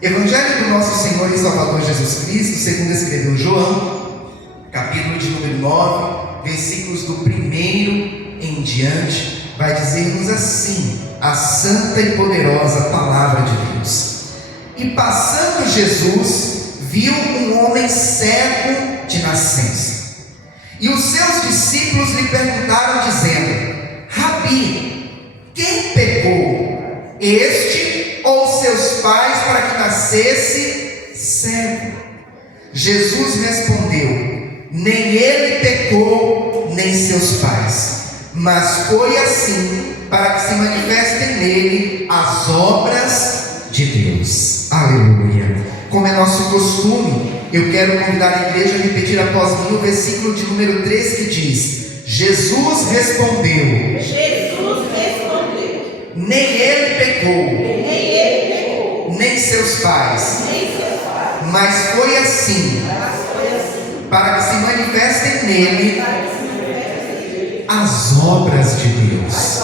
Evangelho do nosso Senhor e Salvador Jesus Cristo, segundo escreveu João, capítulo de número 9, versículos do 1 em diante, vai dizer-nos assim, a santa e poderosa palavra de Deus. E passando Jesus, viu um homem cego de nascença. E os seus discípulos lhe perguntaram, dizendo: Rabi, quem pecou, este ou seus pais, para que nascesse cego? Jesus respondeu: nem ele pecou, nem seus pais, mas foi assim para que se manifestem nele as obras de Deus. Aleluia. Como é nosso costume, eu quero convidar a igreja a repetir após mim o versículo de número 3 que diz: Jesus respondeu, nem ele pecou, nem seus pais, mas foi assim para que se manifestem nele as obras de Deus.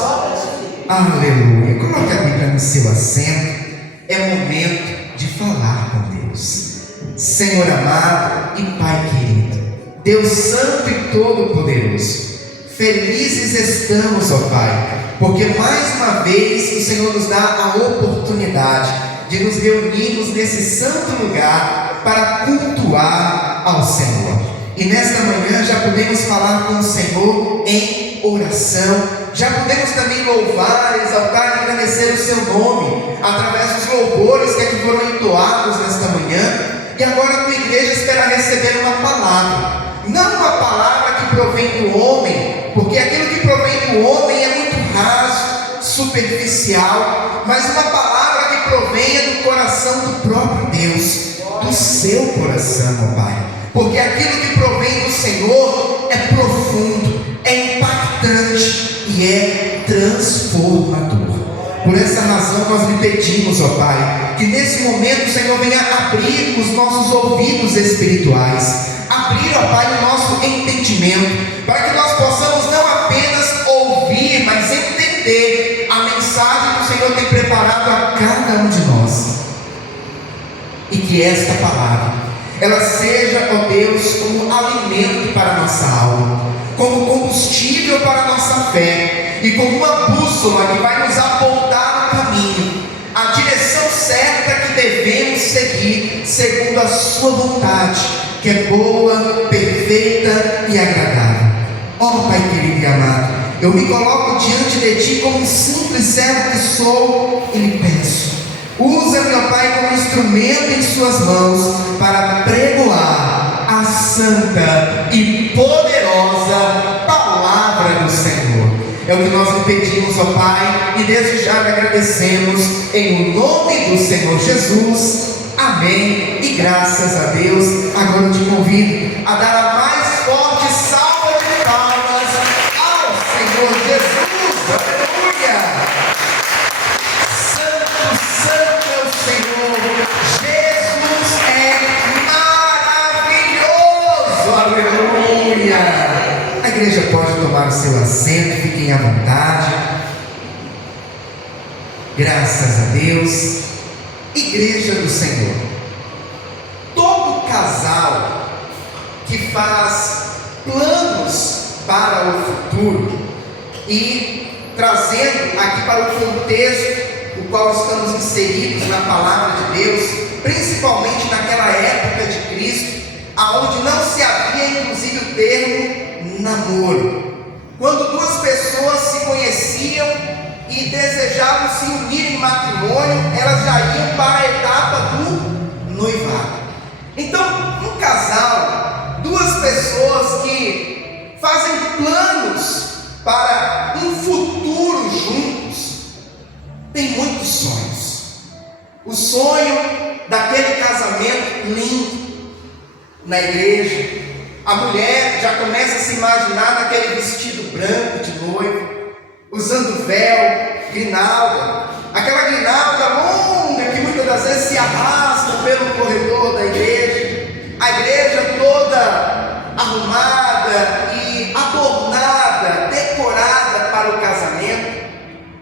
Aleluia. Coloque a Bíblia no seu assento. É momento de falar com Deus. Senhor amado e Pai querido, Deus santo e todo-poderoso, felizes estamos, ó Pai, porque mais uma vez o Senhor nos dá a oportunidade de nos reunirmos nesse santo lugar para cultuar ao Senhor. E nesta manhã já podemos falar com o Senhor em oração, já podemos também louvar, exaltar e agradecer o seu nome através dos louvores que aqui foram entoados nesta manhã. E agora a tua igreja espera receber uma palavra, não uma palavra que provém do homem, porque aquilo que provém do homem é muito raso, superficial, mas uma palavra que provenha do coração do próprio Deus, do seu coração, ó Pai, porque aquilo que provém do Senhor é profundo, é impactante e é transformador. Por essa razão nós lhe pedimos, ó Pai, que nesse momento o Senhor venha abrir os nossos ouvidos espirituais, abrir, ó Pai, o nosso entendimento, para que nós possamos não apenas ouvir, mas entender a mensagem que o Senhor tem preparado a cada um de nós. E que esta palavra, ela seja, ó Deus, como alimento para a nossa alma, como combustível para a nossa fé, e como uma bússola que vai nos apontar o caminho, a direção certa que devemos seguir, segundo a sua vontade, que é boa, perfeita e agradável. Ó Pai querido e amado, eu me coloco diante de Ti como um simples servo que sou e lhe peço: usa-me, ó Pai, como instrumento em suas mãos para pregoar a santa e poderosa palavra do Senhor. É o que nós lhe pedimos, ó Pai, e desde já lhe agradecemos em nome do Senhor Jesus. Amém e graças a Deus. Agora eu te convido a dar a mais forte salva de palmas ao Senhor Jesus. Aleluia! Santo é o Senhor, Jesus é maravilhoso. Aleluia! A igreja pode tomar o seu assento, fiquem à vontade. Graças a Deus. Igreja do Senhor, todo casal que faz planos para o futuro e trazendo aqui para o contexto o qual estamos inseridos na palavra de Deus, principalmente naquela época de Cristo, aonde não se havia inclusive o termo namoro, quando duas pessoas se conheciam e desejavam se unir em matrimônio, elas já iam para a etapa do noivado. Então, um casal, duas pessoas que fazem planos para um futuro juntos, tem muitos sonhos. O sonho daquele casamento lindo na igreja, a mulher já começa a se imaginar naquele vestido branco de noivo, usando véu, grinalda, aquela grinalda longa que muitas das vezes se arrasta pelo corredor da igreja, a igreja toda arrumada e adornada, decorada para o casamento.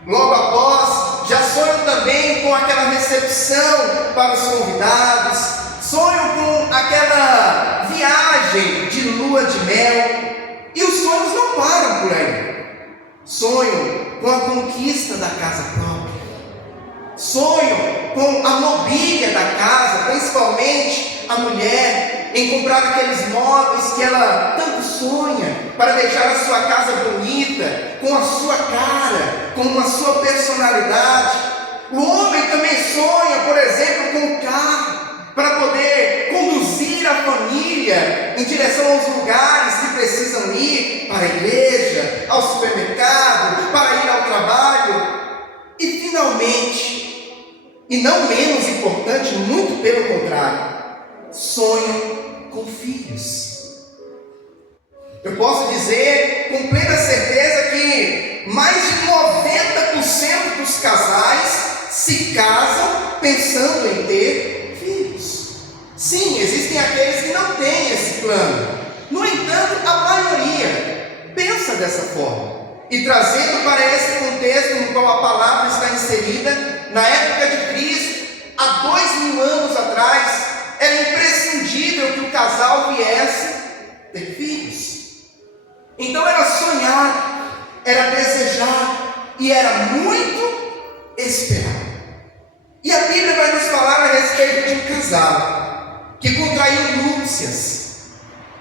Logo após, já sonham também com com aquela recepção para os convidados, sonham com aquela viagem de lua de mel, e os sonhos não param por aí. Sonham com a conquista da casa própria, sonham com a mobília da casa, principalmente a mulher, em comprar aqueles móveis que ela tanto sonha, para deixar a sua casa bonita, com a sua cara, com a sua personalidade. O homem também sonha, por exemplo, com um carro, para poder conduzir a família em direção aos lugares que precisam ir, para a igreja, ao supermercado, para ir ao trabalho. E finalmente, e não menos importante, muito pelo contrário, sonham com filhos. Eu posso dizer com plena certeza que mais de 90% dos casais se casam pensando em ter filhos. Sim, existem aqueles que não têm esse plano. No entanto, a maioria pensa dessa forma. E trazendo para esse contexto no qual a palavra está inserida, na época de Cristo, há 2000 anos atrás, era imprescindível que o casal viesse ter filhos. Então era sonhar, era desejar e era muito esperar. E a Bíblia vai nos falar a respeito de um casal que contraiu núpcias,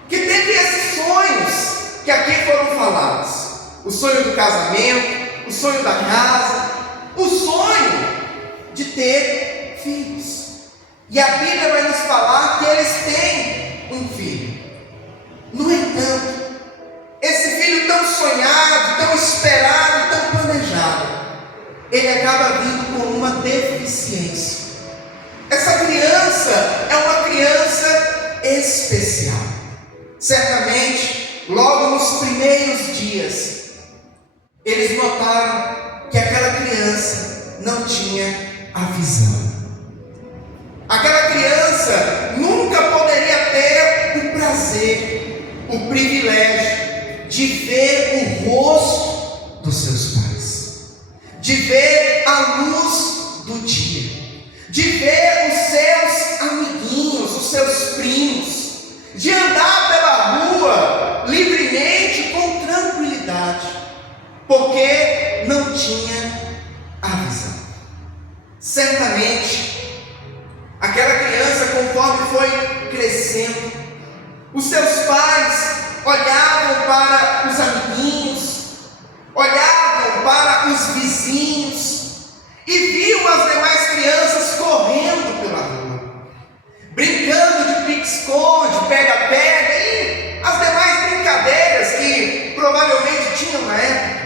que teve esses sonhos que aqui foram falados: o sonho do casamento, o sonho da casa, o sonho de ter filhos. E a Bíblia vai nos falar que eles têm um filho. No entanto, esse filho tão sonhado, tão esperado, tão planejado, ele acaba vindo com uma deficiência. Essa criança é uma criança especial. Certamente, logo nos primeiros dias, eles notaram que aquela criança não tinha a visão. Aquela criança nunca poderia ter o prazer, o privilégio de ver o rosto dos seus pais, de ver a luz do dia, de ver os seus amiguinhos, os seus primos, de andar pela rua livremente, com tranquilidade, porque não tinha a visão. Certamente, aquela criança, conforme foi crescendo, os seus pais olhavam para os amiguinhos, olhavam para os vizinhos e viam as demais crianças correndo pela rua, brincando de pique-esconde, pega-pega e as demais brincadeiras que provavelmente tinham na época.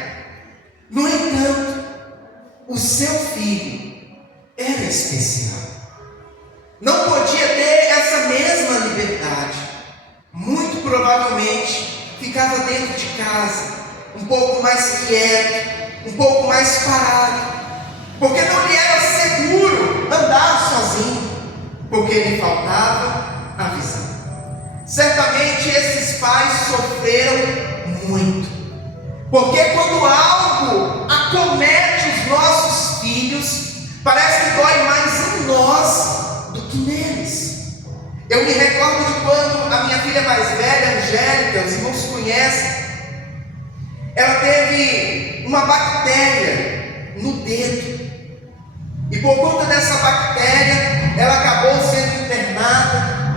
No entanto, o seu filho era especial. Não podia ter essa mesma liberdade. Muito provavelmente ficava dentro de casa, um pouco mais quieto, um pouco mais parado, porque não lhe era seguro andar sozinho, porque lhe faltava a visão. Certamente esses pais sofreram muito, porque quando algo acomete os nossos filhos, parece que dói mais em nós do que neles. Eu me recordo de quando a minha filha mais velha, Angélica, os irmãos conhecem, ela teve uma bactéria no dedo, e por conta dessa bactéria, ela acabou sendo internada,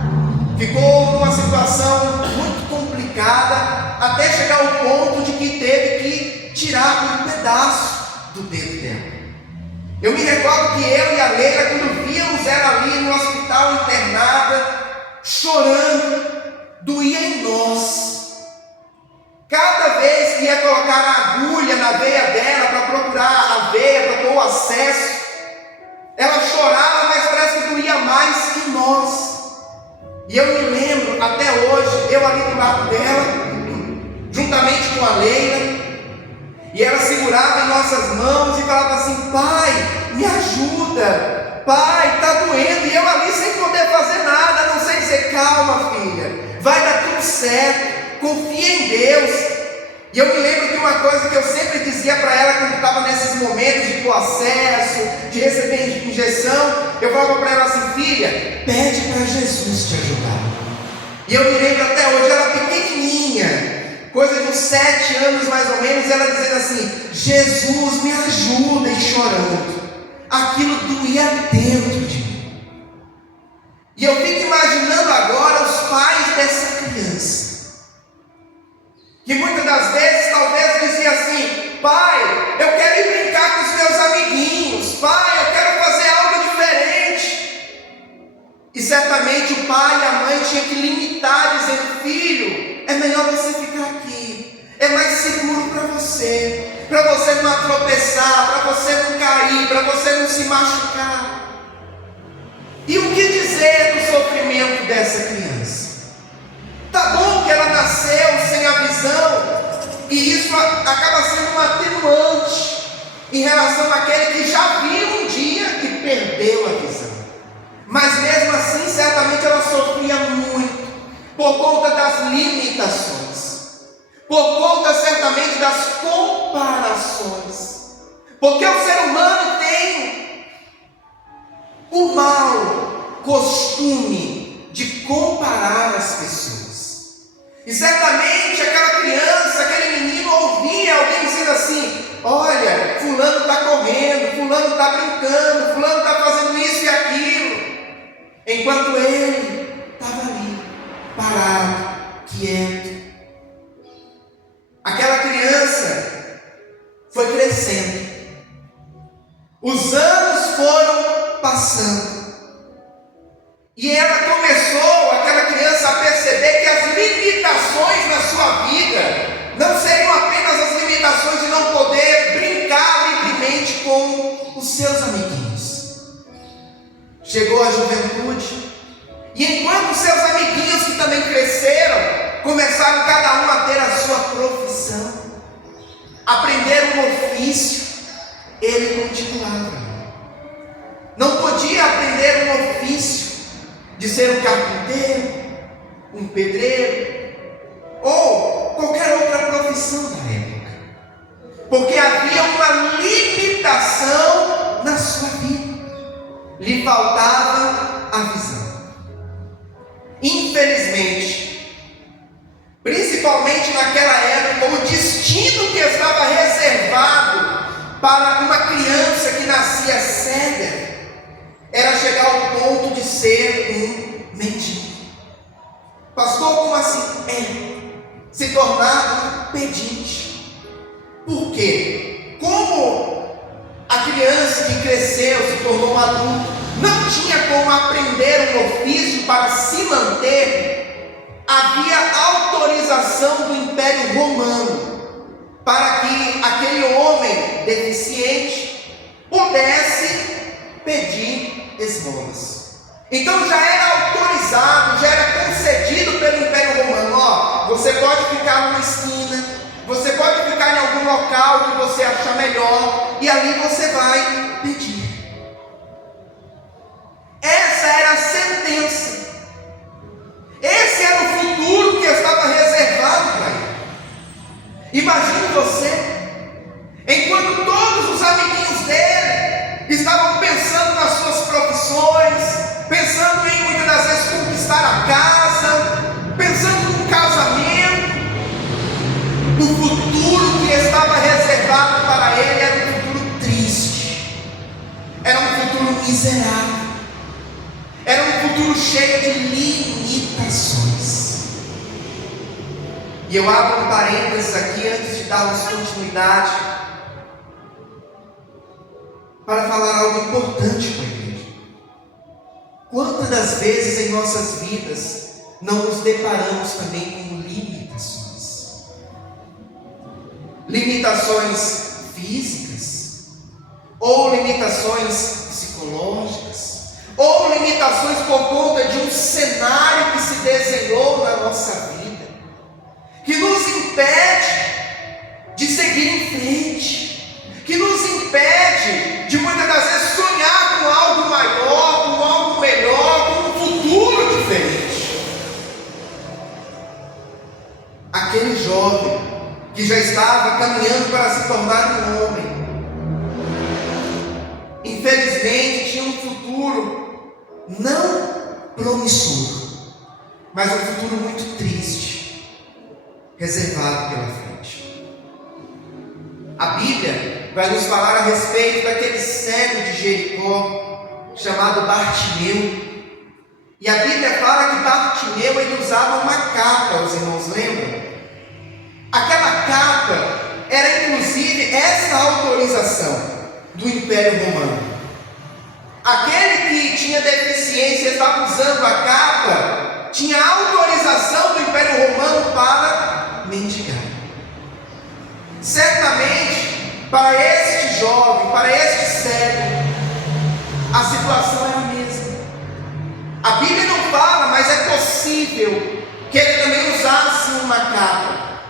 ficou numa situação muito complicada, até chegar ao ponto de que teve que tirar um pedaço do dedo dela. Eu me recordo que eu e a Leila, quando víamos ela ali no hospital internada, chorando, doía em nós. Cada vez que ia colocar a agulha na veia dela para procurar a veia, para ter o acesso, ela chorava, mas parece que doía mais em nós. E eu me lembro até hoje, eu ali do lado dela, juntamente com a Leila, e ela segurava em nossas mãos e falava assim: pai, me ajuda, pai, está doendo. E eu ali sem poder fazer nada, a não sei dizer: calma, filha, vai dar tudo certo, confia em Deus. E eu me lembro de uma coisa que eu sempre dizia para ela quando estava nesses momentos de processo, de receber injeção, eu falava para ela assim: filha, pede para Jesus te ajudar. E eu me lembro até hoje, ela pequenininha, coisa de uns 7 anos mais ou menos, ela dizendo assim: Jesus me ajuda, e chorando. Aquilo doía dentro de mim. E eu fico imaginando agora os pais dessa criança, que muitas das vezes talvez dizia assim: pai, eu quero ir brincar com os meus amiguinhos, pai, eu quero fazer algo diferente. E certamente o pai e a mãe tinham que limitar, dizendo: filho, é melhor você ficar aqui, é mais seguro para você não tropeçar, para você não cair, para você não se machucar. E o que dizer do sofrimento dessa criança? Tá bom que ela nasceu sem a visão, e isso acaba sendo um atenuante em relação àquele que já viu um dia e perdeu a visão. Mas mesmo assim, certamente ela sofria muito, por conta das limitações, por conta certamente das comparações, porque o ser humano tem o mau costume de comparar as pessoas. E certamente aquela criança, aquele menino ouvia alguém dizendo assim: olha, fulano está correndo, fulano está brincando, fulano está fazendo isso e aquilo, enquanto ele estava ali, parado, quieto. Aquela criança foi crescendo, os anos foram passando, e ela começou, aquela criança, a perceber que as limitações na sua vida não seriam apenas as limitações de não poder brincar livremente com os seus amiguinhos. Chegou a juventude, e enquanto seus amiguinhos, que também cresceram, começaram cada um a ter a sua profissão, aprender um ofício, ele continuava. Não podia aprender um ofício de ser um carpinteiro, um pedreiro, ou qualquer outra profissão da época, porque havia uma limitação na sua vida, lhe faltava a visão. Infelizmente, principalmente naquela época, o destino que estava reservado para uma criança que nascia cega era chegar ao ponto de ser um mendigo. Pastor, como assim? Se tornar um pedinte. Por quê? Como a criança que cresceu, se tornou um adulto, não tinha como aprender um ofício para se manter, havia autorização do Império Romano para que aquele homem deficiente pudesse pedir esmolas. Então já era autorizado, já era concedido pelo Império Romano: você pode ficar numa esquina, você pode ficar em algum local que você achar melhor, e ali você vai pedir. Essa era a sentença, esse era o futuro que estava reservado para ele. Imagine você, enquanto todos os amiguinhos dele estavam pensando nas suas profissões, pensando em muitas das vezes conquistar a casa, pensando num casamento, o futuro que estava reservado para ele era um futuro triste, era um futuro miserável, era um futuro cheio de limitações. E eu abro um parênteses aqui antes de darmos continuidade, para falar algo importante para a igreja. Quantas das vezes em nossas vidas não nos deparamos também com limitações? Limitações físicas, ou limitações psicológicas, ou limitações por conta de um cenário que se desenhou na nossa vida, que nos impede de seguir em frente, que nos impede de muitas das vezes sonhar com algo maior, com algo melhor, com um futuro diferente. Aquele jovem que já estava caminhando para se tornar um homem, infelizmente, tinha um futuro não promissor, mas um futuro muito triste, reservado pela frente. A Bíblia vai nos falar a respeito daquele cego de Jericó, chamado Bartimeu. E a Bíblia fala que Bartimeu, ele usava uma capa, os irmãos lembram? Aquela capa era inclusive essa autorização do Império Romano. Aquele que tinha deficiência e estava usando a capa, tinha autorização do Império Romano para mendigar. Certamente, para este jovem, para este cego, a situação era a mesma. A Bíblia não fala, mas é possível que ele também usasse uma capa,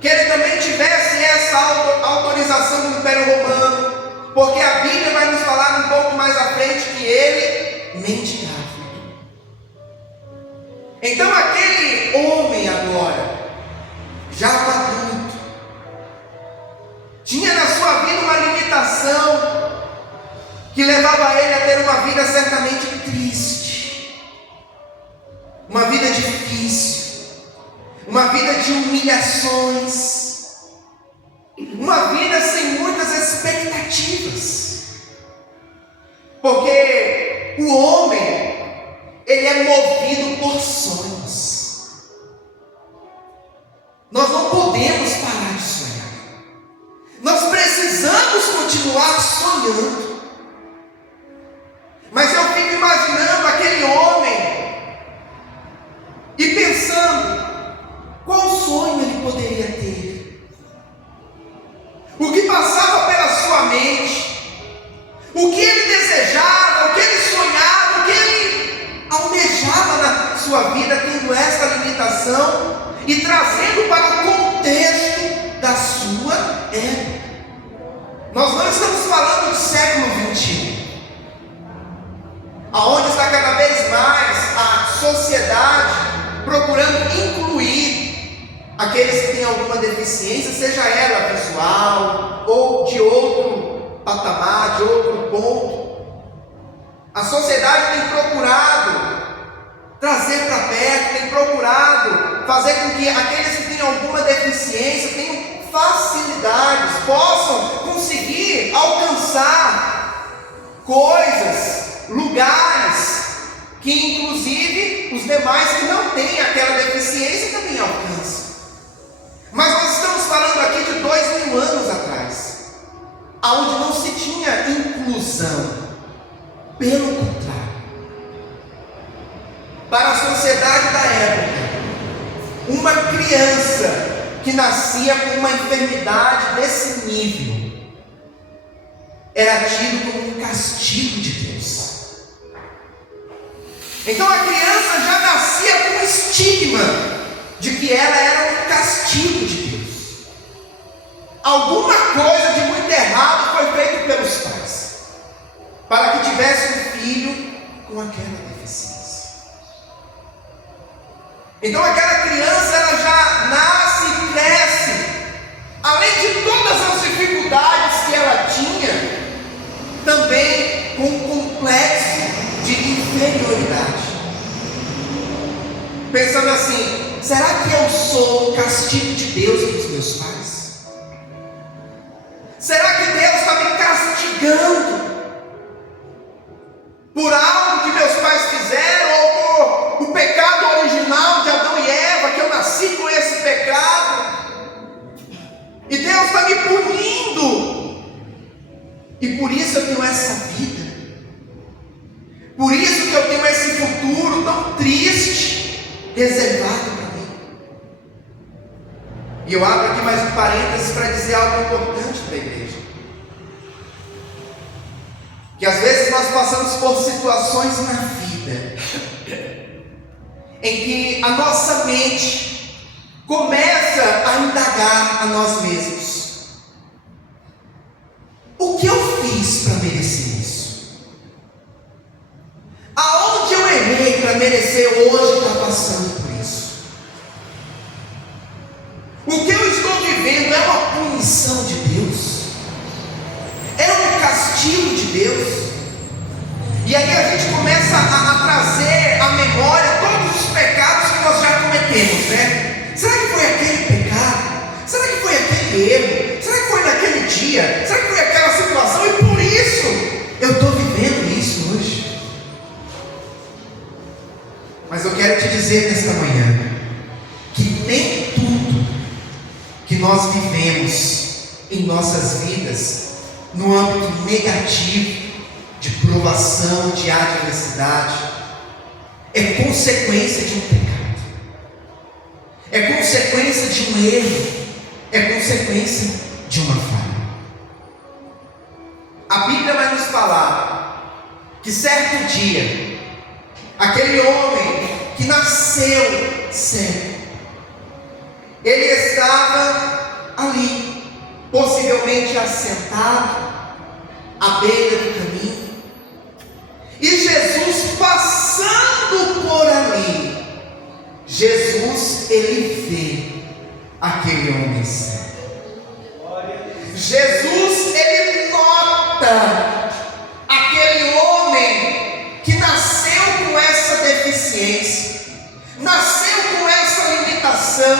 que ele também tivesse essa autorização do Império Romano, porque a Bíblia vai nos falar um pouco mais à frente que ele mendigava. Então aquele homem agora, já um adulto, tinha na sua vida uma limitação que levava ele a ter uma vida certamente triste, uma vida difícil, uma vida de humilhações, uma vida sem muitas expectativas, porque o homem, ele é movido por sonhos. Nós não podemos parar de sonhar, nós precisamos continuar sonhando. Mas eu fico imaginando aquele homem e pensando, qual sonho ele poderia ter? O que passava pela sua mente? O que ele desejava? O que ele sonhava? O que ele almejava na sua vida, tendo essa limitação e trazendo para o contexto da sua época? Nós não estamos falando do século XXI, aonde está cada vez mais a sociedade procurando incluir aqueles que têm alguma deficiência, seja ela visual ou de outro patamar, de outro ponto. A sociedade tem procurado trazer para perto, tem procurado fazer com que aqueles que têm alguma deficiência tenham facilidades, possam conseguir alcançar coisas, lugares que inclusive os demais que não têm aquela deficiência também alcançam. Mas nós estamos falando aqui de 2000 anos atrás, onde não se tinha inclusão. Pelo contrário, para a sociedade da época, uma criança que nascia com uma enfermidade desse nível era tido como um castigo de Deus. Então a criança já nascia com o estigma de que ela era um castigo de Deus. Alguma coisa de muito errado foi feita pelos pais para que tivesse um filho com aquela deficiência. Então aquela criança, ela já nasce e cresce, além de todas as dificuldades que ela tinha, também com um complexo de inferioridade, pensando assim: será que eu sou um castigo de Deus para os meus pais? Será que Deus está me castigando por algo que meus pais fizeram, ou por o pecado original de Adão e Eva, que eu nasci com esse pecado, e Deus está me punindo, e por isso eu tenho essa vida, por isso que eu tenho esse futuro tão triste reservado para mim? E eu abro aqui mais um parênteses para dizer algo importante para a igreja, que às vezes nós passamos por situações na vida em que a nossa mente começa a indagar a nós mesmos: o que eu fiz para merecer isso? Aonde eu errei para merecer hoje estar passando por isso? O que eu estou vivendo é uma punição de Deus? É um castigo de Deus? dia? Será que foi aquela situação e por isso eu estou vivendo isso hoje? Mas eu quero te dizer nesta manhã que nem tudo que nós vivemos em nossas vidas, no âmbito negativo, de provação, de adversidade, é consequência de um pecado, é consequência de um erro, é consequência de uma falha. A Bíblia vai nos falar que certo dia, aquele homem que nasceu cego, ele estava ali, possivelmente assentado à beira do caminho, e Jesus passando por ali, Jesus, ele vê aquele homem cego. Jesus, ele nota aquele homem que nasceu com essa deficiência, nasceu com essa limitação,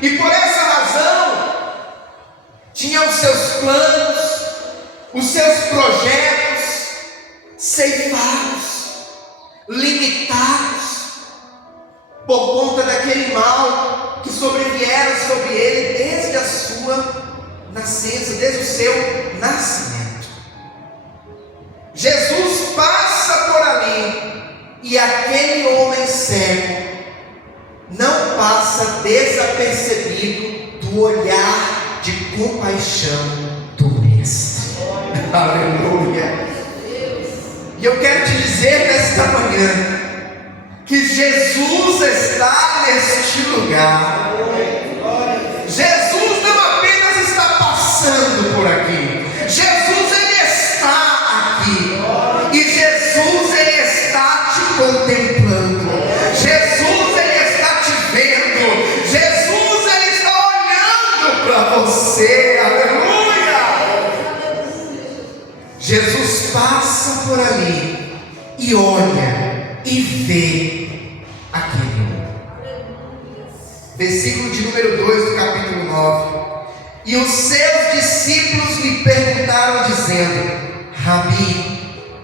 e por essa razão tinha os seus planos, os seus projetos ceifados, limitados, por conta daquele mal que sobrevieram sobre ele desde a sua nascença, desde o seu nascimento. Jesus passa por ali, e aquele homem cego não passa desapercebido do olhar de compaixão do Mestre. Aleluia! E eu quero te dizer nesta manhã que Jesus está neste lugar. Jesus não apenas está passando por aqui, Jesus, ele está aqui, e Jesus, ele está te contemplando, Jesus, ele está te vendo, Jesus, ele está olhando para você. Aleluia! Jesus passa por ali e olha e vê aquele homem. Versículo de número 2 do capítulo 9. E os seus discípulos lhe perguntaram dizendo: Rabi,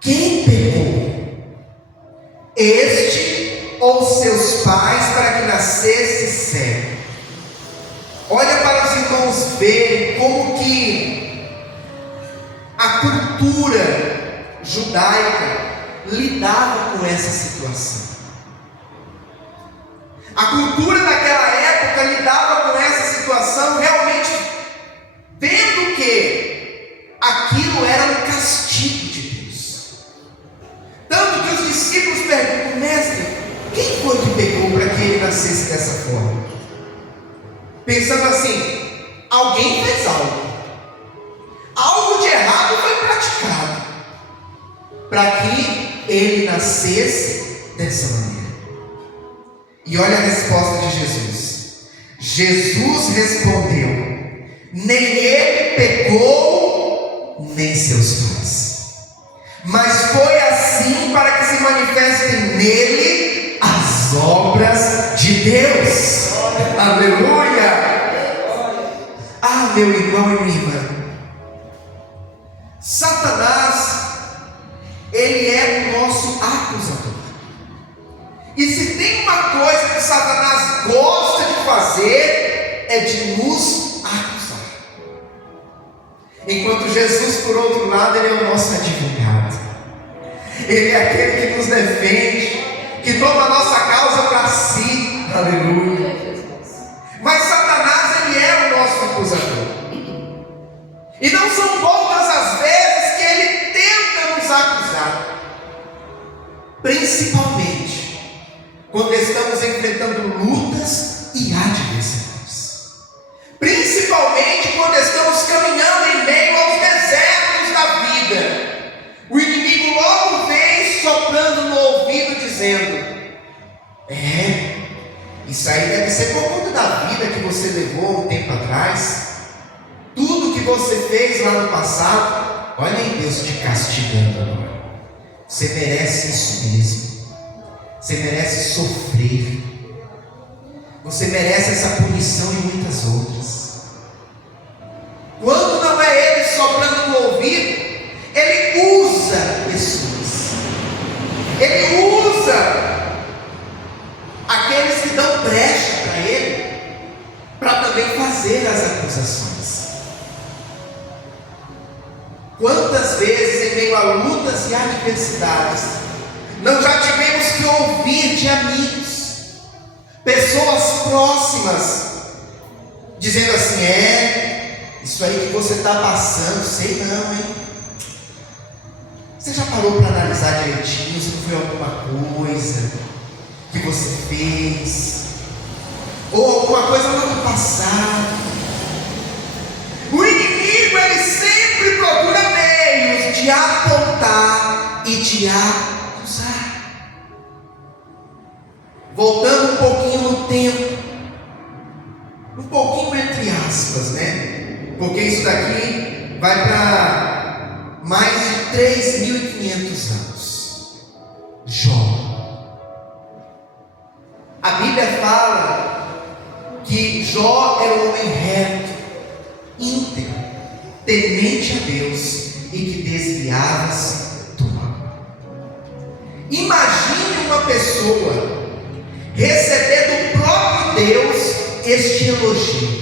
quem pecou? Este ou seus pais para que nascesse cego? Olha para os irmãos verem como que a cultura judaica lidava com essa situação. A cultura daquela época lidava com essa situação realmente vendo que aquilo era um castigo de Deus. Tanto que os discípulos perguntam: Mestre, quem foi que pecou para que ele nascesse dessa forma? Pensando assim, alguém fez algo de errado foi praticado para que ele nascesse dessa maneira. E olha a resposta de Jesus. Jesus respondeu: nem ele pecou, nem seus pais, mas foi assim para que se manifestem nele as obras de Deus. Aleluia! Ah, meu irmão e minha irmã, Satanás, ele é o nosso acusador. E se tem uma coisa que Satanás gosta de fazer, é de nos acusar. Enquanto Jesus, por outro lado, ele é o nosso advogado. Ele é aquele que nos defende, que toma a nossa causa para si. Aleluia. Mas Satanás, ele é o nosso acusador. E não são poucas as vezes que ele tenta nos acusar, principalmente quando estamos enfrentando lutas e adversidades, principalmente quando estamos caminhando em meio aos desertos da vida. O inimigo logo vem soprando no ouvido dizendo: isso aí deve ser por conta da vida que você levou um tempo atrás, tudo que você fez lá no passado. Olha aí Deus te castigando agora. Você merece isso mesmo. Você merece sofrer. Você merece essa punição e muitas outras. Quando soprando no ouvido, ele usa pessoas, ele usa aqueles que dão brecha para ele, para também fazer as acusações. Quantas vezes, em meio a lutas e adversidades, não já tivemos que ouvir de amigos, pessoas próximas, dizendo assim: isso aí que você está passando, sei não, hein? Você já parou para analisar direitinho se não foi alguma coisa que você fez, ou alguma coisa no ano passado? O inimigo, ele sempre procura meios de apontar e de acusar. Voltando um pouquinho no tempo, um pouquinho entre aspas, né? Porque isso daqui vai para mais de 3.500 anos. Jó. A Bíblia fala que Jó era um homem reto, íntegro, temente a Deus e que desviava-se do mal. Imagine uma pessoa receber do próprio Deus este elogio,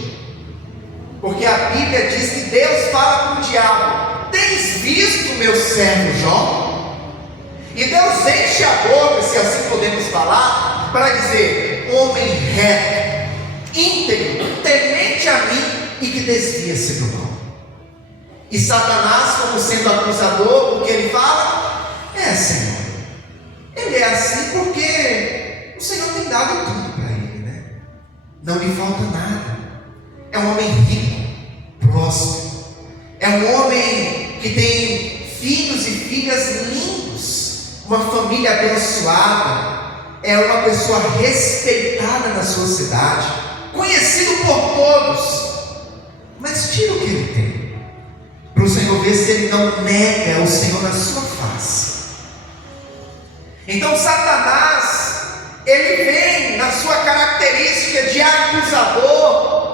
porque a Bíblia diz que Deus fala para o diabo: tens visto meu servo Jó? E Deus enche a boca, se assim podemos falar, para dizer: homem reto, íntegro, temente a mim e que desvia-se do mal. E Satanás, como sendo acusador, o que ele fala? Senhor, ele é assim porque o Senhor tem dado tudo para ele, né? Não lhe falta nada. É um homem rico, próspero, é um homem que tem filhos e filhas lindos, uma família abençoada, é uma pessoa respeitada na sua cidade, conhecido por todos. Mas tira o que ele tem, para o Senhor ver se ele não nega o Senhor na sua face. Então Satanás, ele vem na sua característica de acusador,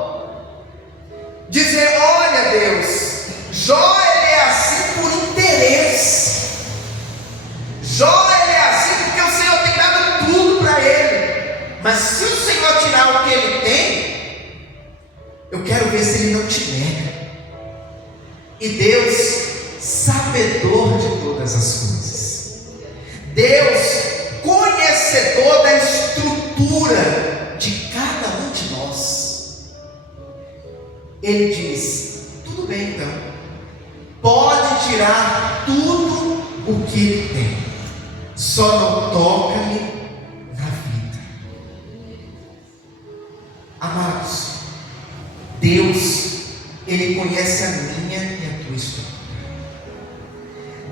dizer: olha Deus, Jó ele é assim por interesse, Jó ele é assim porque o Senhor tem dado tudo para ele, mas se o Senhor tirar o que ele tem, eu quero ver se ele não te nega. E Deus, sabedor de todas as coisas, Deus, conhecedor da estrutura de cada um de nós, ele diz: tudo bem então, pode tirar tudo o que ele tem, só não toca-lhe na vida. Amados, Deus, ele conhece a minha e a tua história.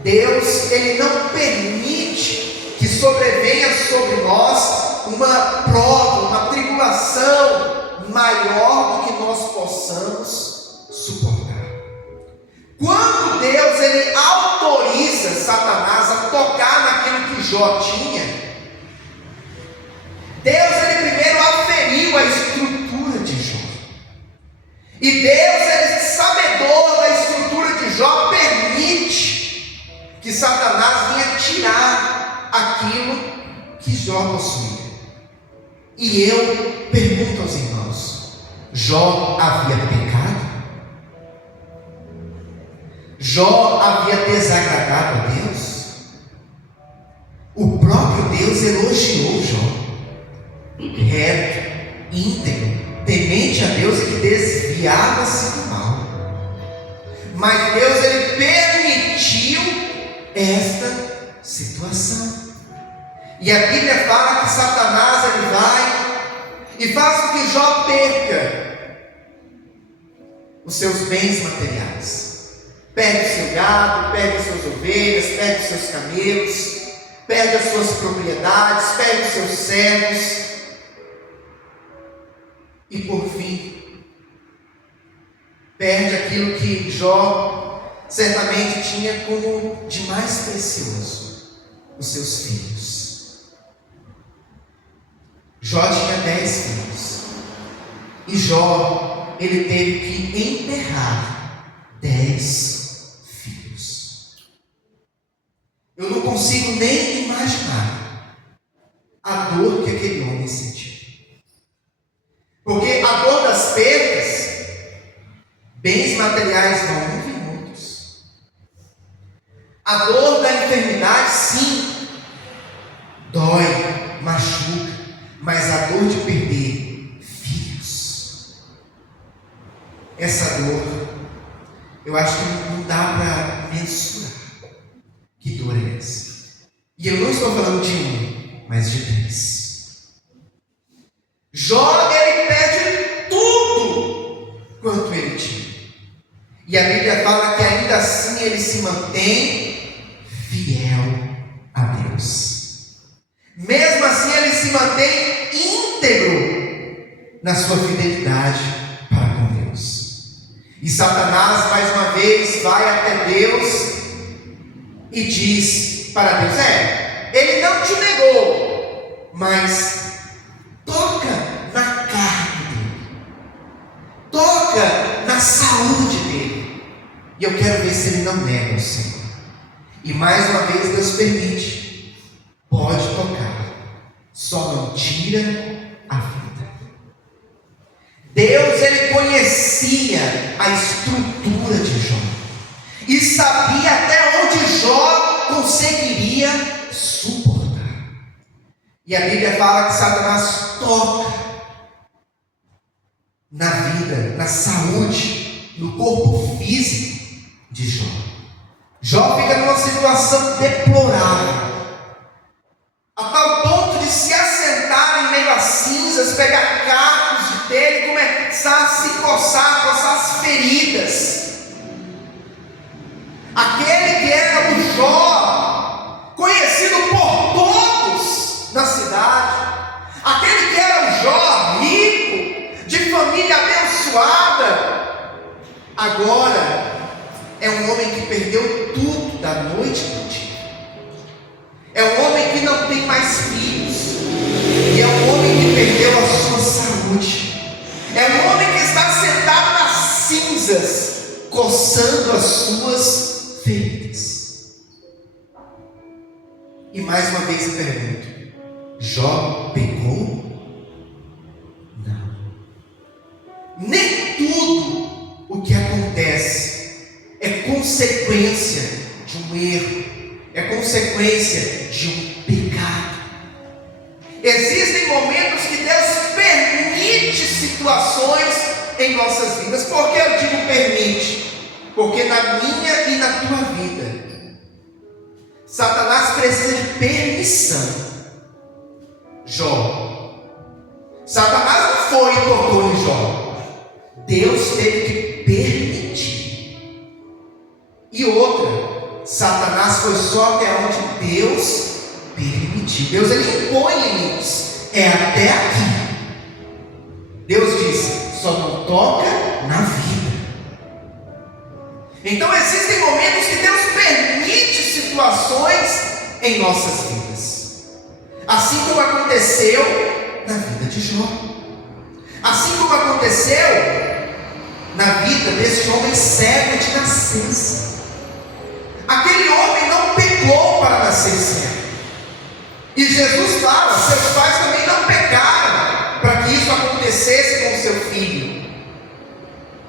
Deus, ele não permite que sobrevenha sobre nós uma prova, uma tribulação maior do que nós possamos suportar. Quando Deus, ele autoriza Satanás a tocar naquilo que Jó tinha, Deus, ele primeiro aferiu a estrutura de Jó. E Deus, ele, sabedor da estrutura de Jó, permite que Satanás venha tirar aquilo que Jó possuía. E eu pergunto aos irmãos: Jó havia pecado? Jó havia desagradado a Deus? O próprio Deus elogiou Jó, reto, íntegro, temente a Deus e que desviava-se do mal. Mas Deus, ele permitiu esta situação. E a Bíblia fala que Satanás, ele vai e faz com que Jó perca os seus bens materiais. Perde o seu gado, perde as suas ovelhas, perde os seus camelos, perde as suas propriedades, perde os seus servos. E por fim, perde aquilo que Jó certamente tinha como de mais precioso: os seus filhos. Jó tinha 10 filhos, e Jó, ele teve que enterrar 10 Bens materiais vão vir outros. A dor da enfermidade, sim, dói, machuca, mas a dor de perder filhos, essa dor, eu acho que não dá para mensurar. Que dor é essa? E eu não estou falando de um, mas de 3. Jó, ele perde tudo quanto ele tinha. E a Bíblia fala que ainda assim ele se mantém fiel a Deus. Mesmo assim ele se mantém íntegro na sua fidelidade para com Deus. E Satanás mais uma vez vai até Deus e diz para Deus: ele não te negou, mas toca na carne dele, toca na saúde dele, e eu quero ver se ele não nega o Senhor. E mais uma vez Deus permite, pode tocar, só não tira a vida. Deus, ele conhecia a estrutura de Jó e sabia até onde Jó conseguiria suportar. E a Bíblia fala que Satanás toca na vida, na saúde, no corpo físico de Jó. Jó fica numa situação deplorável, a tal ponto de se assentar em meio às cinzas, pegar cacos de telha e começar a se coçar as feridas. Aquele que era o Jó, conhecido por todos na cidade, aquele que era o Jó, rico, de família abençoada, agora é um homem que perdeu tudo da noite para o dia. É um homem que não tem mais filhos, e é um homem que perdeu a sua saúde. É um homem que está sentado nas cinzas, coçando as suas feridas. E mais uma vez eu pergunto: Jó pecou? Não. Nem tudo o que acontece é consequência de um erro, é consequência de um pecado. Existem momentos que Deus permite situações em nossas vidas. Por que eu digo permite? Porque na minha e na tua vida, Satanás precisa de permissão. Jó, Satanás não foi e tocou em Jó, Deus teve que permitir. E outra, Satanás foi só até onde Deus permitiu. Deus, ele impõe limites, é até aqui. Deus disse: só não toca na vida. Então existem momentos que Deus permite situações em nossas vidas, assim como aconteceu na vida de Jó, assim como aconteceu na vida desse homem cego de nascença. Aquele homem não pecou para nascer cego, e Jesus fala: seus pais também não pecaram para que isso acontecesse com seu filho.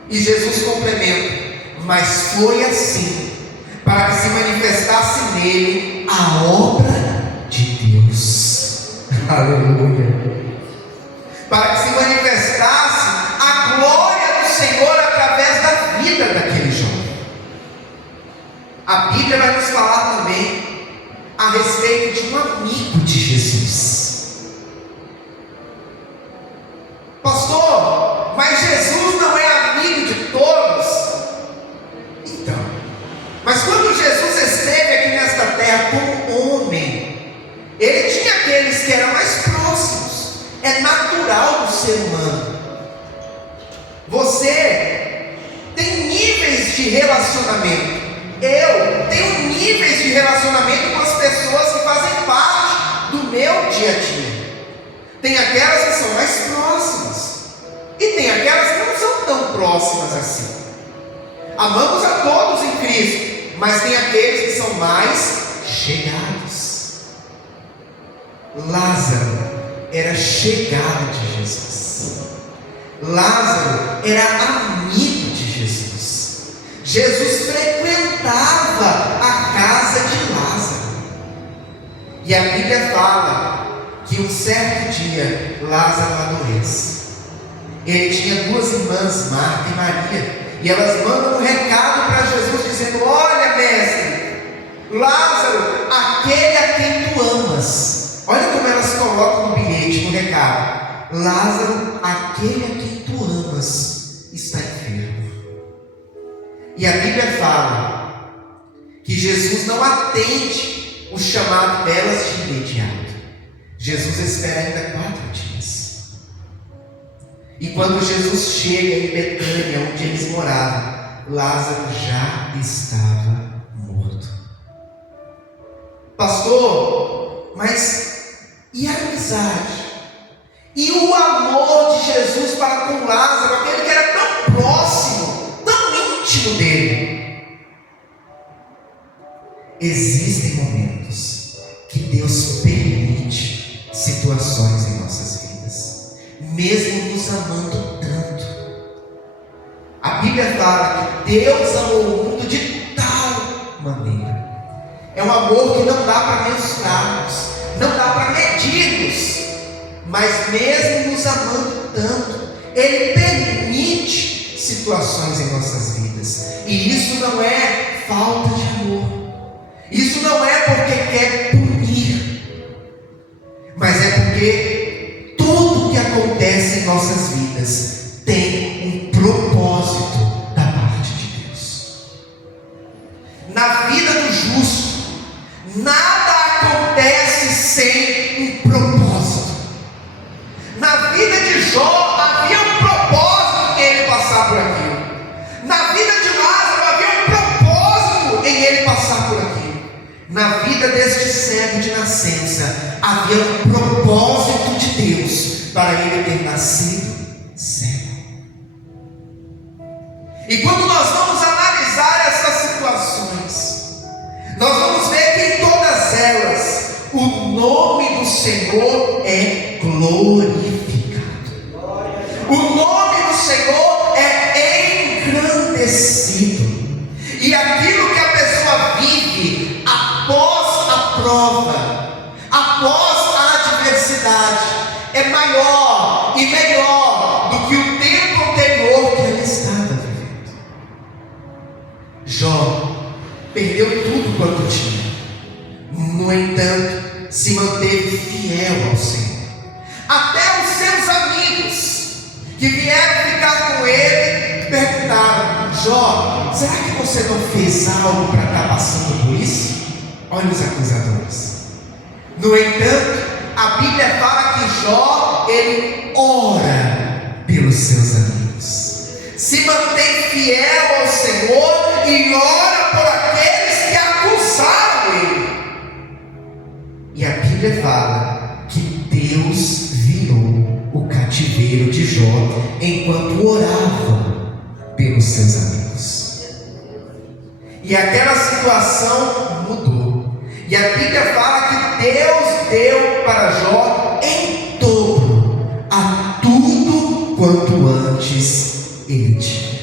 E Jesus complementa: mas foi assim para que se manifestasse nele a obra de Deus. Aleluia. Para que se manifestasse a glória do Senhor através da vida daquele jovem. A Bíblia vai nos falar também a respeito de um amigo de Jesus. Pastor, mas Jesus não é amigo de todos? Então, mas quando Jesus esteve aqui nesta terra como homem, ele tinha aqueles que eram mais próximos. É natural do ser humano. Você tem níveis de relacionamento. Eu tenho níveis de relacionamento com as pessoas que fazem parte do meu dia a dia. Tem aquelas que são mais próximas, e tem aquelas que não são tão próximas assim. Amamos a todos em Cristo, mas tem aqueles que são mais chegados. Lázaro era chegado de Jesus. Lázaro era amigo de Jesus. Jesus frequentava a casa de Lázaro. E a Bíblia fala que um certo dia Lázaro adoece. Ele tinha duas irmãs, Marta e Maria, e elas mandam um recado para Jesus dizendo: olha, mestre, Lázaro, aquele a quem tu amas. Olha como elas colocam no bilhete, no recado: Lázaro, aquele a quem tu amas, está enfermo. E a Bíblia fala que Jesus não atende o chamado delas de imediato. Jesus espera ainda 4 dias. E quando Jesus chega em Betânia, onde eles moravam, Lázaro já estava morto. Pastor, mas e a amizade? E o amor de Jesus para com Lázaro, aquele que era tão próximo, tão íntimo dele? Existem momentos que Deus permite situações em nossas vidas, mesmo nos amando tanto. A Bíblia fala que Deus amou o mundo de tal maneira. É um amor que não dá para mensurarmos, não dá para medirmos, mas mesmo nos amando tanto, Ele permite situações em nossas vidas. E isso não é falta de amor. Isso não é porque quer punir, mas é porque tudo que acontece em nossas vidas tem um propósito da parte de Deus. Na vida do justo, nada acontece sem um propósito. Na vida de Jó havia um propósito em ele passar por aquilo. Na vida de Lázaro havia um propósito em ele passar por aquilo. Na vida deste cego de nascença havia um propósito de Deus para ele ter nascido cego. E quando nós vamos analisar essas situações, nós vamos ver que em todas elas o nome do Senhor é glorificado. O nome do Senhor é engrandecido. E aquilo que a pessoa vive após a prova, após a adversidade, é maior e melhor do que o tempo anterior que ela estava vivendo. Jó perdeu tudo quanto tinha, no entanto, se manteve fiel ao Senhor. Até os seus amigos que vieram ficar com ele perguntaram: Jó, será que você não fez algo para estar passando por isso? Olha os acusadores. No entanto, a Bíblia fala que Jó, ele ora pelos seus amigos, se mantém fiel ao Senhor e ora por aqueles que acusaram ele. E a Bíblia fala que Deus virou o cativeiro de Jó enquanto orava pelos seus amigos. E aquela situação mudou. E a Bíblia fala que Deus deu para Jó em dobro a tudo quanto antes ele tinha.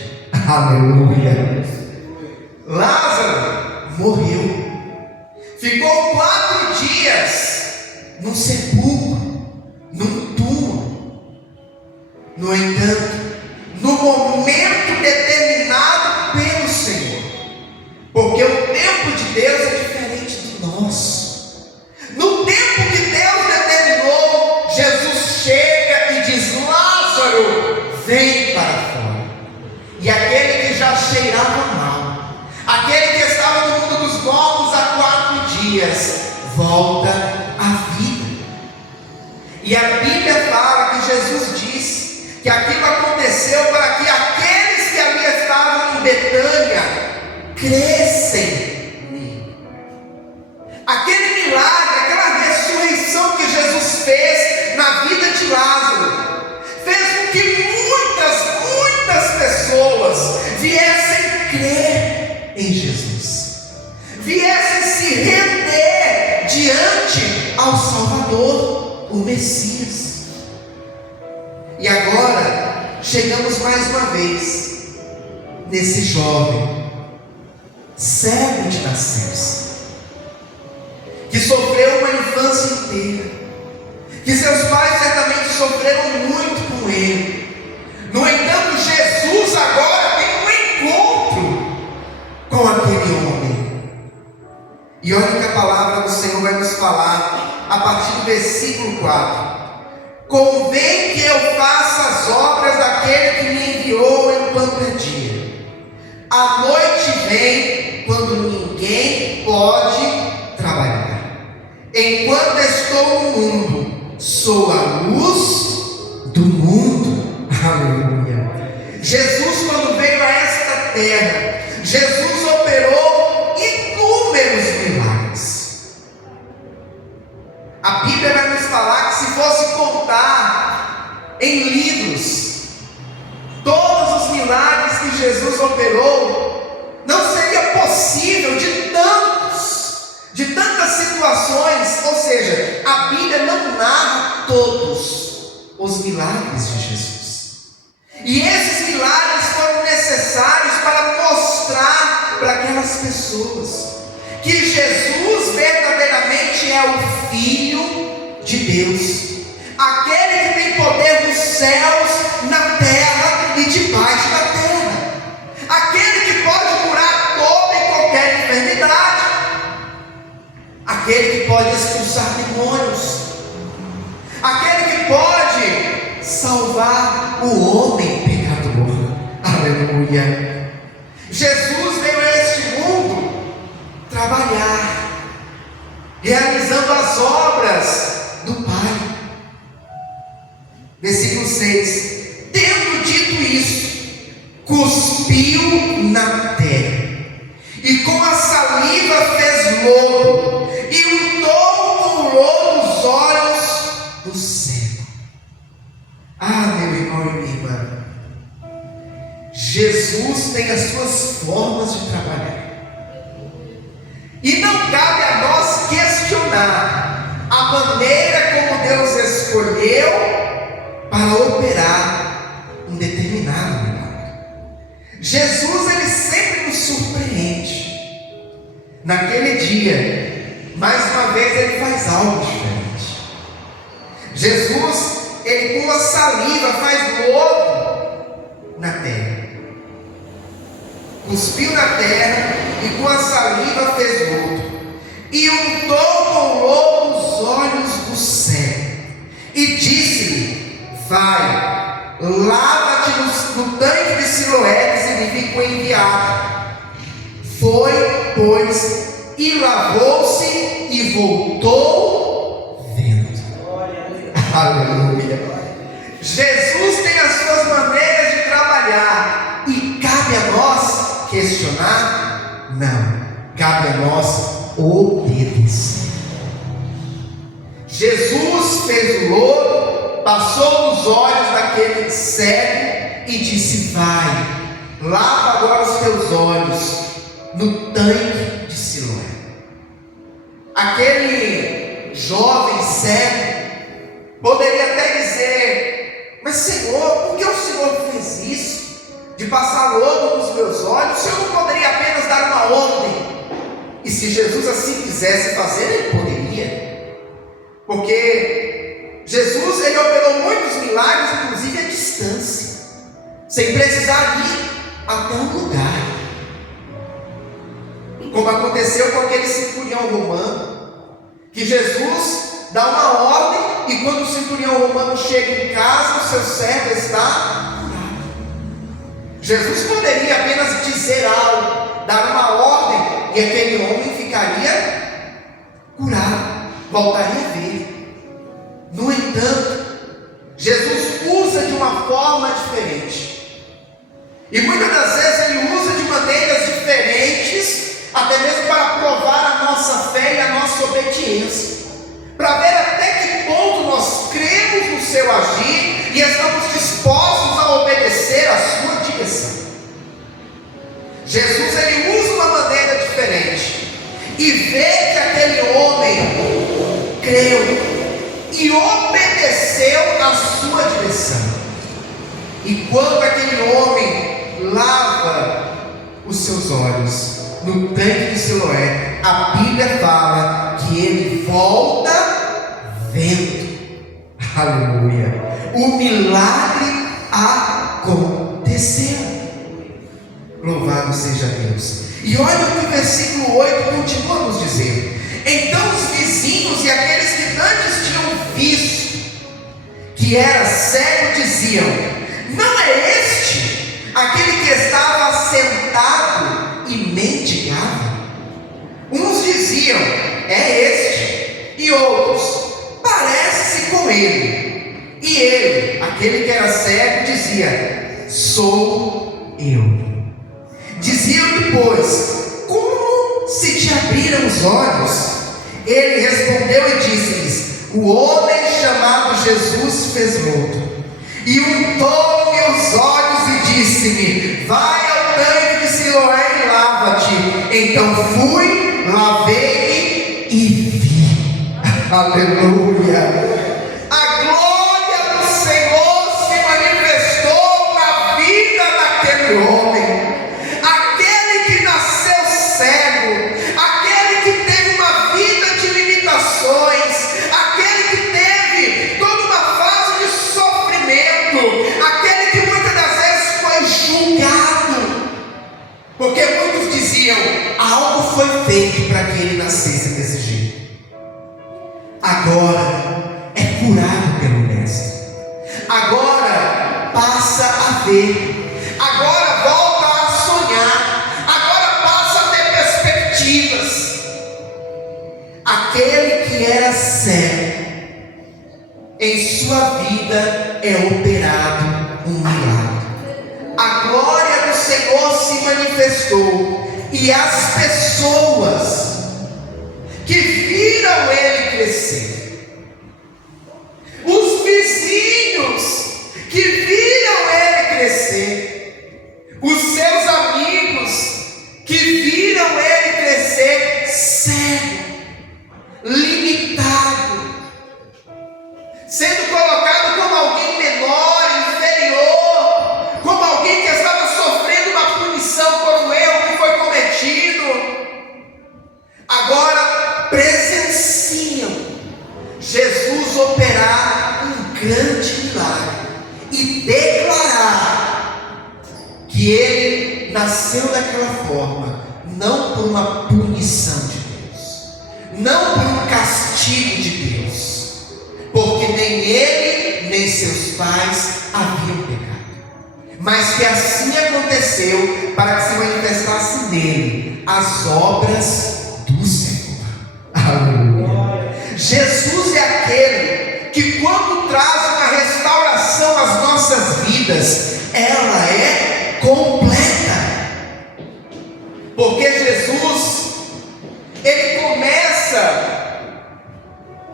Aleluia. Lázaro morreu. Ficou 4 dias num sepulcro, num túmulo. No entanto, no momento determinado pelo Senhor, porque o tempo de Deus é diferente do nosso. No tempo que Deus determinou, Jesus chega e diz: Lázaro, vem para fora. E aquele que já cheirava mal, aquele que estava no mundo dos mortos há 4 dias, volta à vida. E a Bíblia fala que Jesus disse que aquilo aconteceu para que aqueles que ali estavam em Betânia crescem nele. Aquele milagre, aquela ressurreição que Jesus fez na vida de Lázaro, fez com que muitas pessoas viessem crer em Jesus, viessem se render diante ao Salvador, o Messias. E agora chegamos mais uma vez nesse jovem cego de nascença, que sofreu uma infância inteira, que seus pais certamente sofreram muito com ele. No entanto, Jesus agora tem um encontro com aquele homem. E olha que a palavra do Senhor vai nos falar a partir do versículo 4. Convém que eu faça as obras daquele que me enviou enquanto é dia. A noite vem quando ninguém pode trabalhar. Enquanto estou no mundo, sou a luz do mundo. Aleluia. Jesus, quando veio a esta terra, Jesus operou inúmeros milagres. A Bíblia vai nos falar que se fosse contar em livros todos os milagres que Jesus operou, não seria possível de tantas situações. Ou seja, a Bíblia não narra todos os milagres de Jesus. E esses milagres foram necessários para mostrar para aquelas pessoas que Jesus verdadeiramente é o Filho de Deus, aquele que tem poder nos céus, na terra e debaixo da terra, aquele que pode curar toda e qualquer enfermidade, aquele que pode expulsar demônios, aquele que pode salvar o homem pecador. Aleluia. Jesus veio a este mundo trabalhar, realizando as obras do Pai. Versículo 6. Tendo dito isso, cuspiu na terra, e com a saliva fez lodo, e untou com o lodo os olhos do cego. Ah, meu irmão e minha irmã, Jesus tem as suas formas de trabalhar, e não cabe a nós questionar a maneira como Deus escolheu para operar um determinado milagre. Jesus, ele sempre nos surpreende. Naquele dia, mais uma vez, ele faz algo diferente. Jesus, ele com a saliva faz lodo na terra, cuspiu na terra e com a saliva fez lodo, e untou com lodo os olhos do cego, e disse-lhe: vai, lava-te no tanque de Siloé, que significa enviado. Foi, pois, e lavou-se e voltou vendo. Aleluia. Jesus tem as suas maneiras de trabalhar, e cabe a nós questionar? Não, cabe a nós obedecer. Jesus fez o lodo, passou nos olhos daquele cego e disse: vai, lava agora os teus olhos no tanque de Siloé. Aquele jovem cego poderia até dizer: mas Senhor, por que o Senhor fez isso? De passar lodo nos meus olhos? O Senhor não poderia apenas dar uma ordem? E se Jesus assim quisesse fazer, ele poderia, porque Jesus, ele operou muitos milagres, inclusive à distância, sem precisar ir até um lugar, como aconteceu com aquele centurião romano, que Jesus dá uma ordem, e quando o centurião romano chega em casa, o seu servo está curado. Jesus poderia apenas dizer algo, dar uma ordem, e aquele homem ficaria curado, voltaria a ver. No entanto, Jesus usa de uma forma diferente, e muitas das vezes ele usa de maneiras diferentes, até mesmo para provar a nossa fé e a nossa obediência, para ver até que ponto nós cremos no seu agir e estamos dispostos a obedecer a sua direção. Jesus, ele usa uma maneira diferente, e vê que aquele homem creu e obedeceu a sua direção. E quando aquele homem lava os seus olhos, no tanque de Siloé, a Bíblia fala que ele volta vendo. Aleluia! O milagre aconteceu. Louvado seja Deus. E olha o que o versículo 8 continua nos dizendo. Então os vizinhos e aqueles que antes tinham visto que era cego diziam: não é este aquele que estava sentado e mendigava? Uns diziam: é este, e outros: parece-se com ele. E ele, aquele que era cego, dizia: sou eu. Diziam depois: como se te abriram os olhos? Ele respondeu e disse-lhes: o homem chamado Jesus fez luto, e untou-me os olhos e disse-me: vai ao tanque de Siloé e lava-te. Então fui, lavei-me e vi. Aleluia! A glória do Senhor se manifestou na vida daquele homem. Aquele que nasceu cego, aquele que teve uma vida de limitações, aquele que teve toda uma fase de sofrimento, aquele que muitas das vezes foi julgado, porque muitos diziam: algo foi feito para que ele nascesse desse jeito. Agora é curado pelo Mestre, agora passa a ver, agora volta a sonhar, agora passa a ter perspectivas. Aquele que era cego, em sua vida é operado um milagre. A glória do Senhor se manifestou, e as pessoas que viram ele crescer, os vizinhos que viram ele crescer, os seus amigos que viram ele crescer cego, limitado, sendo colocado como alguém menor, inferior, como alguém que estava sofrendo uma punição por um erro que foi cometido, agora presenciam Jesus operar um grande milagre e declarar que ele nasceu daquela forma, não por uma punição de Deus, não por um castigo de Deus, porque nem ele nem seus pais haviam pecado, mas que assim aconteceu para que se manifestasse nele as obras do Senhor. Aleluia. Jesus é aquele que, quando traz uma restauração às nossas vidas, ela é completa, porque Jesus, ele começa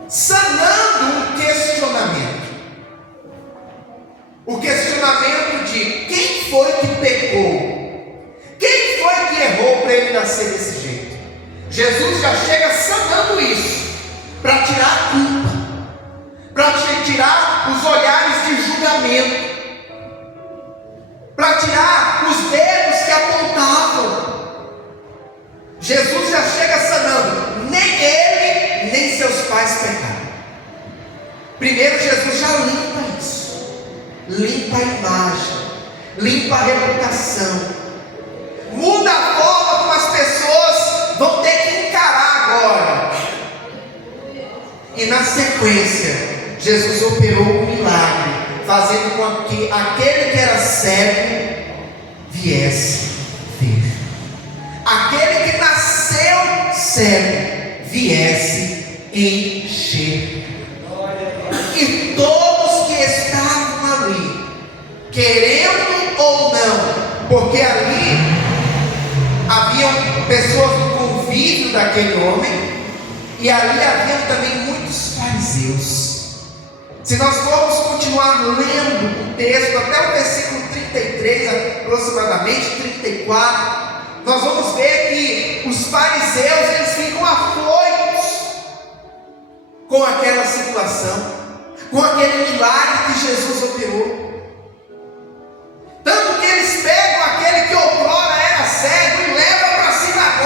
sanando um questionamento, o questionamento de quem foi que pecou, quem foi que errou para ele nascer desse jeito. Jesus já chega sanando isso, para tirar a culpa, para tirar os olhares de julgamento, para tirar os dedos que apontavam. Jesus já chega sanando, nem ele, nem seus pais pecaram. Primeiro Jesus já limpa isso, limpa a imagem, limpa a reputação, muda a forma como as pessoas vão ter que encarar agora. E na sequência, Jesus operou um milagre, fazendo com que aquele que era cego viesse ver, aquele que nasceu cego viesse enxergar, e todos que estavam ali, querendo ou não, porque ali haviam pessoas do convívio daquele homem, e ali haviam também muitos fariseus. Se nós formos continuar lendo o texto até o versículo 33, aproximadamente 34, nós vamos ver que os fariseus, eles ficam afoitos com aquela situação, com aquele milagre que Jesus operou. Tanto que eles pegam aquele que outrora era cego e levam para a sinagoga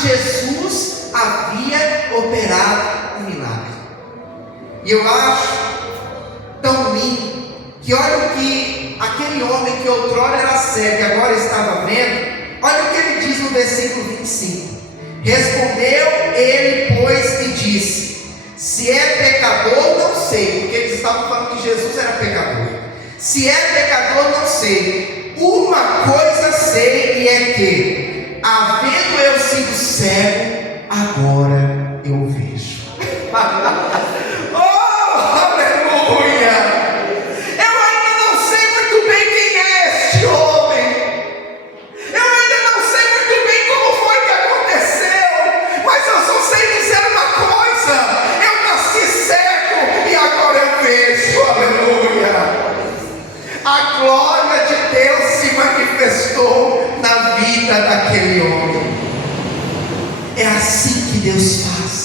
Jesus havia operado um milagre. E eu acho tão lindo que olha o que aquele homem que outrora era cego e agora estava vendo, olha o que ele diz no versículo 25. Respondeu ele, pois, e disse: se é pecador, não sei, porque eles estavam falando que Jesus era pecador. Se é pecador, não sei. Uma coisa sei, e é que, havendo eu sido cego, agora eu vejo. Oh, aleluia! Eu ainda não sei muito bem quem é este homem. Eu ainda não sei muito bem como foi que aconteceu. Mas eu só sei dizer uma coisa: eu nasci cego e agora eu vejo. Aleluia! A glória de Deus se manifestou na vida daquele homem. É assim que Deus faz.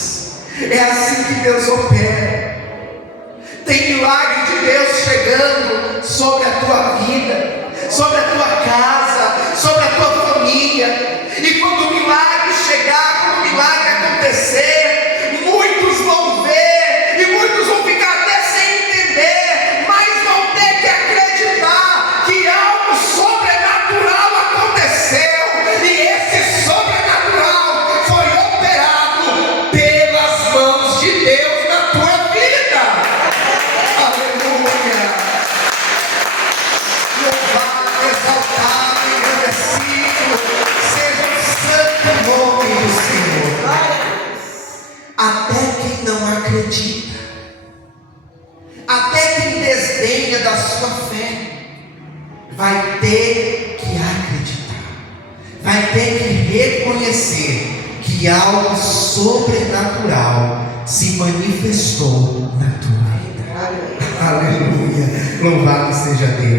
É assim que Deus opera. Tem milagre de Deus chegando sobre a tua vida, sobre a tua casa, sobre a tua família. E quando o milagre chegar, quando o milagre acontecer, muitos vão ver e muitos vão ficar até sem entender, mas vão ter que acreditar que algo sobrenatural aconteceu, e esse sobrenatural foi operado pelas mãos de Deus na tua vida. Aleluia! Louvado, exaltado, engrandecido seja o santo nome do Senhor. Até quem não acredita, até quem desdenha da sua fé, vai ter que acreditar, vai ter que reconhecer que algo sobrenatural se manifestou na tua vida. Aleluia! Louvado seja Deus.